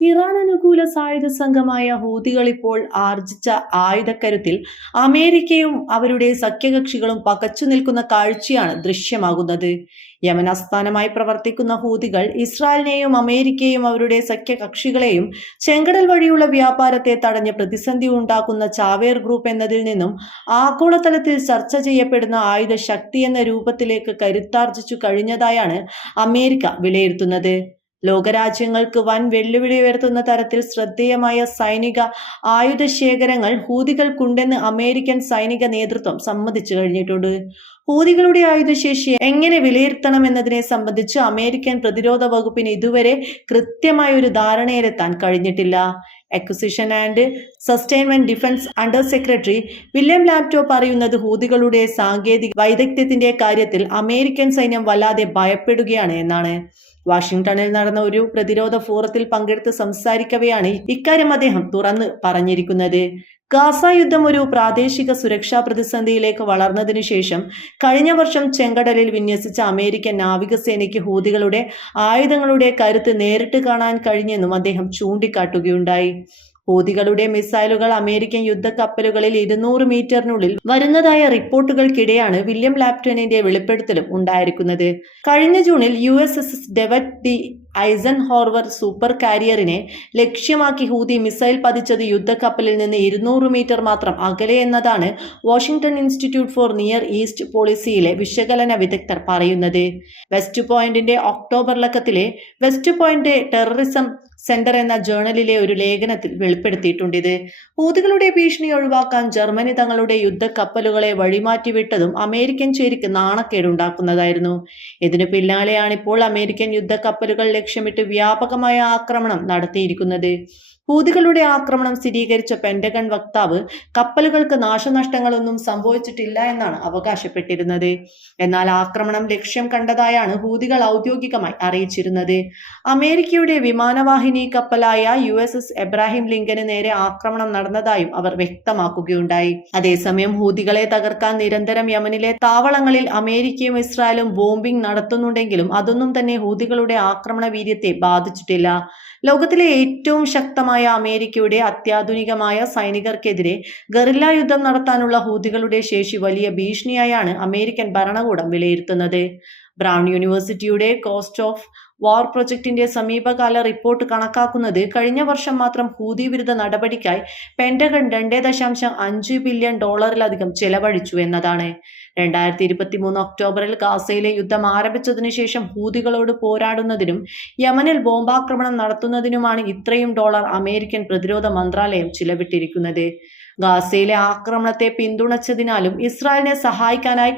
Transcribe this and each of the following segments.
Iran അനുകൂല സായുധ സംഘമായ ഹൂതികൾ ഇപ്പോൾ ആർജിച്ച ആയുധക്കരുത്തിൽ അമേരിക്കയും അവരുടെ സഖ്യകക്ഷികളും പകച്ചു നിൽക്കുന്ന കാഴ്ചയാണ് ദൃശ്യമാകുന്നത്. യമനാസ്ഥാനമായി പ്രവർത്തിക്കുന്ന ഹൂതികൾ ഇസ്രായേലിനെയും അമേരിക്കയും അവരുടെ സഖ്യകക്ഷികളെയും ചെങ്കടൽ വഴിയുള്ള വ്യാപാരത്തെ തടഞ്ഞ് പ്രതിസന്ധി ഉണ്ടാക്കുന്ന ചാവേർ ഗ്രൂപ്പ് എന്നതിൽ നിന്നും ആഗോളതലത്തിൽ ചർച്ച ചെയ്യപ്പെടുന്ന ആയുധ ശക്തി എന്ന രൂപത്തിലേക്ക് കരുത്താർജിച്ചു കഴിഞ്ഞതായാണ് അമേരിക്ക വിലയിരുത്തുന്നത്. ലോകരാജ്യങ്ങൾക്ക് വൻ വെല്ലുവിളി ഉയർത്തുന്ന തരത്തിൽ ശ്രദ്ധേയമായ സൈനിക ആയുധ ശേഖരങ്ങൾ ഹൂതികൾക്കുണ്ടെന്ന് അമേരിക്കൻ സൈനിക നേതൃത്വം സമ്മതിച്ചു കഴിഞ്ഞിട്ടുണ്ട്. ഹൂതികളുടെ ആയുധശേഷി എങ്ങനെ വിലയിരുത്തണം എന്നതിനെ സംബന്ധിച്ച് അമേരിക്കൻ പ്രതിരോധ വകുപ്പിന് ഇതുവരെ കൃത്യമായ ഒരു ധാരണയിലെത്താൻ കഴിഞ്ഞിട്ടില്ല. Acquisition and sustainment defence under secretary William LaPlante പറയുന്നത് ഹൂതികളുടെ സാങ്കേതിക വൈദഗ്ധ്യത്തിന്റെ കാര്യത്തിൽ അമേരിക്കൻ സൈന്യം വല്ലാതെ ഭയപ്പെടുകയാണ് എന്നാണ്. വാഷിംഗ്ടണിൽ നടന്ന ഒരു പ്രതിരോധ ഫോറത്തിൽ പങ്കെടുത്ത് സംസാരിക്കവെയാണ് ഇക്കാര്യം അദ്ദേഹം തുറന്ന് പറഞ്ഞിരിക്കുന്നത്. ഗാസ യുദ്ധം ഒരു പ്രാദേശിക സുരക്ഷാ പ്രതിസന്ധിയിലേക്ക് വളർന്നതിനു ശേഷം കഴിഞ്ഞ വർഷം ചെങ്കടലിൽ വിന്യസിച്ച അമേരിക്കൻ നാവികസേനയ്ക്ക് ഹൂതികളുടെ ആയുധങ്ങളുടെ കരുത്ത് നേരിട്ട് കാണാൻ കഴിഞ്ഞെന്നും അദ്ദേഹം ചൂണ്ടിക്കാട്ടുകയുണ്ടായി. ഹൂതികളുടെ മിസൈലുകൾ അമേരിക്കൻ യുദ്ധക്കപ്പലുകളിൽ ഇരുന്നൂറ് മീറ്ററിനുള്ളിൽ വരുന്നതായ റിപ്പോർട്ടുകൾക്കിടെയാണ് വില്യം ലാപ്റ്റണിന്റെ വെളിപ്പെടുത്തലും ഉണ്ടായിരിക്കുന്നത്. കഴിഞ്ഞ ജൂണിൽ U S S S Dwight D Eisenhower super കാരിയറിനെ ലക്ഷ്യമാക്കി ഹൂതി മിസൈൽ പതിച്ചത് യുദ്ധക്കപ്പലിൽ നിന്ന് ഇരുന്നൂറ് മീറ്റർ മാത്രം അകലെ എന്നതാണ് Washington Institute for Near East പോളിസിയിലെ വിശകലന വിദഗ്ധർ പറയുന്നത്. വെസ്റ്റ് പോയിന്റിന്റെ ഒക്ടോബർ ലക്കത്തിലെ വെസ്റ്റ് പോയിന്റ് ടെററിസം സെന്റർ എന്ന ജേണലിലെ ഒരു ലേഖനത്തിൽ വെളിപ്പെടുത്തിയിട്ടുണ്ട് ഇത്. ഹൂതികളുടെ ഭീഷണി ഒഴിവാക്കാൻ ജർമ്മനി തങ്ങളുടെ യുദ്ധക്കപ്പലുകളെ വഴിമാറ്റിവിട്ടതും അമേരിക്കൻ ചേരിക്ക് നാണക്കേടുണ്ടാക്കുന്നതായിരുന്നു. ഇതിനു പിന്നാലെയാണിപ്പോൾ അമേരിക്കൻ യുദ്ധക്കപ്പലുകൾ ലക്ഷ്യമിട്ട് വ്യാപകമായ ആക്രമണം നടത്തിയിരിക്കുന്നത്. ഹൂതികളുടെ ആക്രമണം സ്ഥിരീകരിച്ച പെൻഡഗൺ വക്താവ് കപ്പലുകൾക്ക് നാശനഷ്ടങ്ങളൊന്നും സംഭവിച്ചിട്ടില്ല എന്നാണ് അവകാശപ്പെട്ടിരുന്നത്. എന്നാൽ ആക്രമണം ലക്ഷ്യം കണ്ടതായാണ് ഹൂതികൾ ഔദ്യോഗികമായി അറിയിച്ചിരുന്നത്. അമേരിക്കയുടെ വിമാനവാഹിനി കപ്പലായ യു എസ് എസ് എബ്രാഹിം ലിങ്കന് നേരെ ആക്രമണം നടന്നതായും അവർ വ്യക്തമാക്കുകയുണ്ടായി. അതേസമയം ഹൂതികളെ തകർക്കാൻ നിരന്തരം യമനിലെ താവളങ്ങളിൽ അമേരിക്കയും ഇസ്രായേലും ബോംബിംഗ് നടത്തുന്നുണ്ടെങ്കിലും അതൊന്നും തന്നെ ഹൂതികളുടെ ആക്രമണ വീര്യത്തെ ബാധിച്ചിട്ടില്ല. ലോകത്തിലെ ഏറ്റവും ശക്തമായ അമേരിക്കയുടെ അത്യാധുനികമായ സൈനികർക്കെതിരെ ഗറില്ല യുദ്ധം നടത്താനുള്ള ഹൂതികളുടെ ശേഷി വലിയ ഭീഷണിയായാണ് അമേരിക്കൻ ഭരണകൂടം വിലയിരുത്തുന്നത്. ബ്രൗൺ യൂണിവേഴ്സിറ്റിയുടെ കോസ്റ്റ് ഓഫ് വാർ പ്രൊജക്ടിന്റെ സമീപകാല റിപ്പോർട്ട് കണക്കാക്കുന്നത് കഴിഞ്ഞ വർഷം മാത്രം ഹൂതി വിരുദ്ധ നടപടിക്കായി പെന്റഗൺ രണ്ടേ ദശാംശം അഞ്ച് ബില്യൺ ഡോളറിലധികം ചെലവഴിച്ചു എന്നതാണ്. രണ്ടായിരത്തി ഇരുപത്തി മൂന്ന് ഒക്ടോബറിൽ ഗാസയിലെ യുദ്ധം ആരംഭിച്ചതിനു ശേഷം ഹൂതികളോട് പോരാടുന്നതിനും യമനിൽ ബോംബാക്രമണം നടത്തുന്നതിനുമാണ് ഇത്രയും ഡോളർ അമേരിക്കൻ പ്രതിരോധ മന്ത്രാലയം ചിലവിട്ടിരിക്കുന്നത്. ഗാസയിലെ ആക്രമണത്തെ പിന്തുണച്ചതിനാലും ഇസ്രായേലിനെ സഹായിക്കാനായി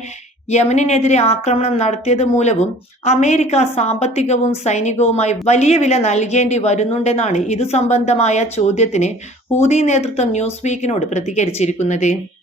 യമനിനെതിരെ ആക്രമണം നടത്തിയത് മൂലവും അമേരിക്ക സാമ്പത്തികവും സൈനികവുമായി വലിയ വില നൽകേണ്ടി വരുന്നുണ്ടെന്നാണ് ഇതു സംബന്ധമായ ചോദ്യത്തിന് ഹൂതി നേതൃത്വം ന്യൂസ് വീക്കിനോട് പ്രതികരിച്ചിരിക്കുന്നത്.